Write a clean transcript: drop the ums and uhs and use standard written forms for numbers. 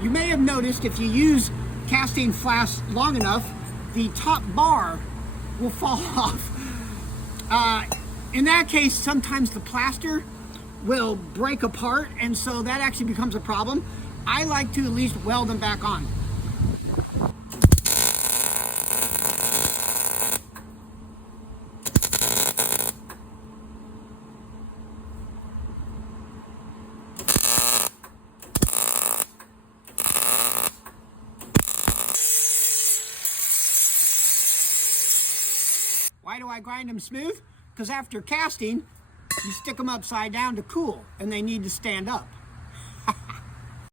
You may have noticed if you use casting flasks long enough, the top bar will fall off. In that case, sometimes the plaster will break apart, and so that actually becomes a problem. I like to at least weld them back on. Why do I grind them smooth? Because after casting, you stick them upside down to cool, and they need to stand up.